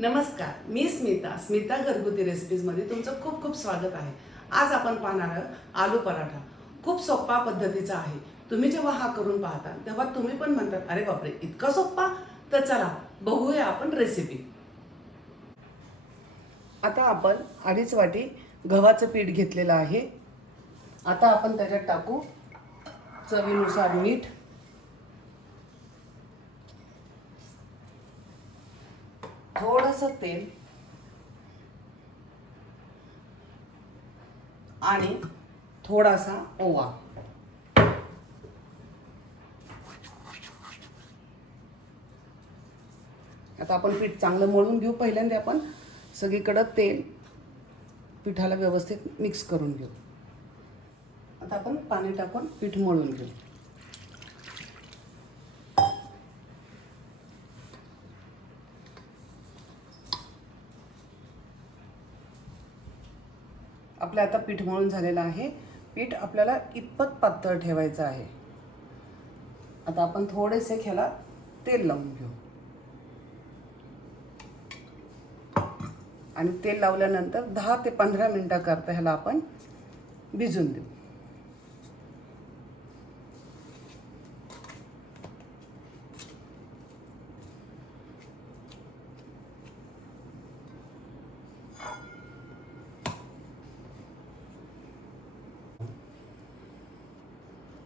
नमस्कार, मी स्मिता घरगुती रेसिपीजमध्ये तुमचं खूप खूप स्वागत आहे. आज आपण पाहणार आहोत आलू पराठा. खूप सोपा पद्धतीचा आहे. तुम्ही जेव्हा हा करून पाहता तेव्हा तुम्ही पण म्हणतात, अरे बापरे, इतका सोपा. तर चला बघूया आपण रेसिपी. आता आपण 2.5 वाटी गव्हाचं पीठ घेतलेलं आहे. आता आपण त्याच्यात टाकू चवीनुसार मीठ, थोडंसं तेल आणि थोडासा ओवा. आता आपण पीठ चांगलं मळून घेऊ. पहिल्यांदा आपण सगळीकडे तेल पिठाला व्यवस्थित मिक्स करून घेऊ. आता आपण पाणी टाकून पीठ मळून घेऊ. आपलं आता पीठ मळून झालेलं आहे. पीठ आपल्याला इतपत पातळ ठेवायचं आहे. आता आपण थोडेसे ह्याला तेल लावून घेऊ आणि तेल लावल्यानंतर 10 ते 15 मिनिटाकरता ह्याला आपण भिजून देऊ.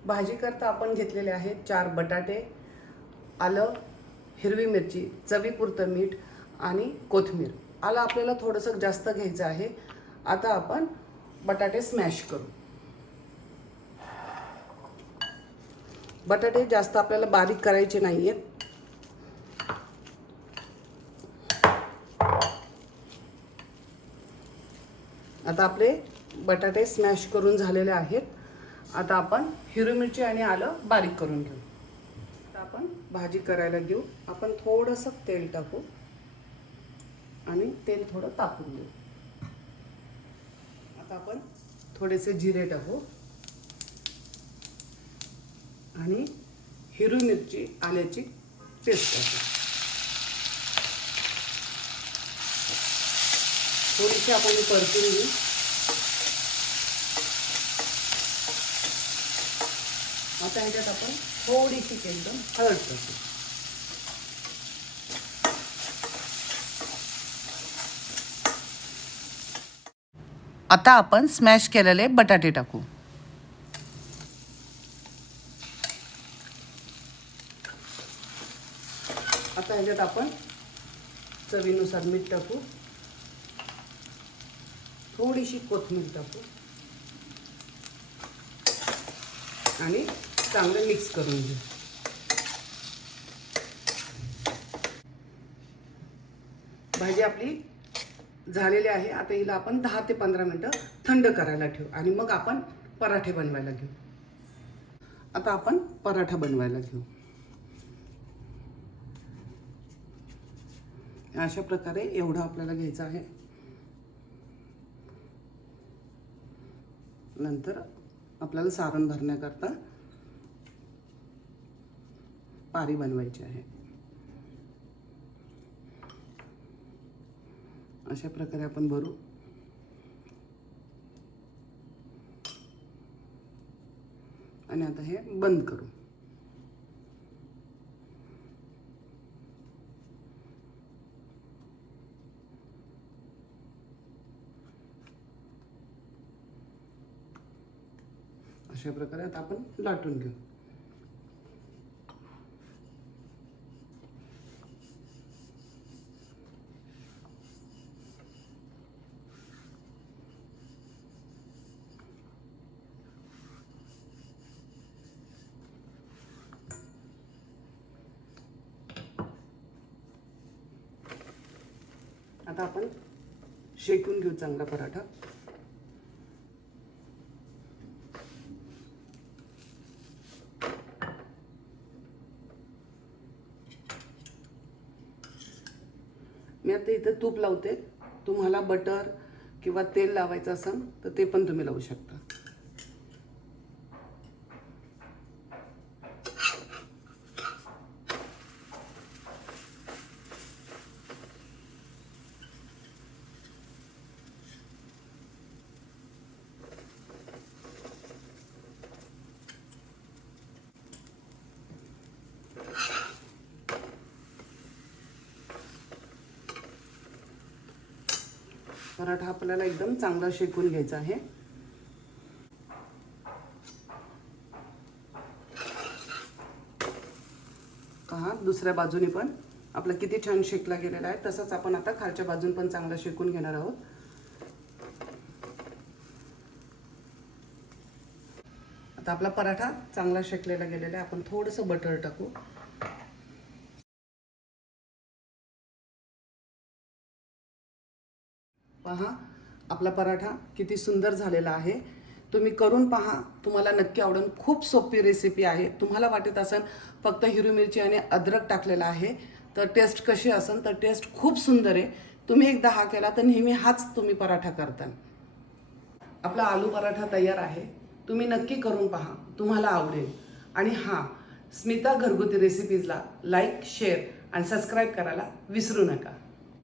भाजी करता आपण घेतलेले आहेत 4 बटाटे, आलं, हिरवी मिरची, चवीपुरतं मीठ आणि कोथिंबीर. आलं आपल्याला थोडंसं जास्त घ्यायचं आहे. आता आपण बटाटे स्मॅश करू. बटाटे जास्त आपल्याला बारीक करायचे नाही आहेत. आता आपले बटाटे स्मॅश करून झालेले आहेत. आता आपण हिरवी मिरची आणि आलं बारीक करून घेऊ. आता आपण भाजी करायला घेऊ. आपण थोडंसं तेल टाकू आणि तेल थोडं तापून देऊ. आता आपण थोडेसे जिरे टाकू आणि हिरवी मिरची आल्याची पेस्ट टाकू. थोडीशी आपण परतून घेऊ. आता ह्याच्यात आपण थोडीशी एकदम हळद टाकू. आता आपण स्मॅश केलेले बटाटे टाकू. आता ह्याच्यात आपण चवीनुसार मीठ टाकू, थोडीशी कोथिंबीर टाकू आणि चांगलं मिक्स करून घेऊ. भाजी आपली झालेली आहे. आता हिला आपण 10 ते 15 मिनिटं थंड करायला ठेवू आणि मग आपण पराठे बनवायला घेऊ. आता आपण पराठा बनवायला घेऊ. अशा प्रकारे एवढं आपल्याला घ्यायचं आहे. नंतर आपल्याला सारण भरण्याकरता पारी बनवायची आहे. अशा प्रकारे आपण भरू. आणि आता हे बंद करू. अशा प्रकारे आता आपण लाटून घेऊ. आता आपण शेकून घेऊ चांगला पराठा. मी आता इथं तूप लावते. तुम्हाला बटर किंवा तेल लावायचं असेल तर ते पण तुम्ही लावू शकता. पराठा आपल्याला एकदम चांगला शेकून घ्यायचा आहे. पहा दुसऱ्या बाजूने पण आपला किती छान शेकला गेलेला आहे. तसंच आपण आता खालच्या बाजून पण चांगला शेकून घेणार आहोत. आता आपला पराठा चांगला शेकलेला गेलेला आहे. आपण थोडंसं बटर टाकू. पहा आपला पराठा किती सुंदर झालेला आहे. तुम्ही करून पहा, तुम्हाला नक्की आवडेल. खूप सोपी रेसिपी आहे. तुम्हाला वाटत असेल फक्त हिरवी मिरची आणि अद्रक टाकलेला आहे तर टेस्ट कशी असेल, तर टेस्ट खूप सुंदर आहे. तुम्ही एकदा हा केला तर नेहमी हाच तुम्ही पराठा करता. आपला आलू पराठा तयार आहे. तुम्ही नक्की करून पहा, तुम्हाला आवडेल. आणि हां, स्मिता घरगुती रेसिपीजला लाईक, शेअर आणि सबस्क्राईब करायला विसरू नका.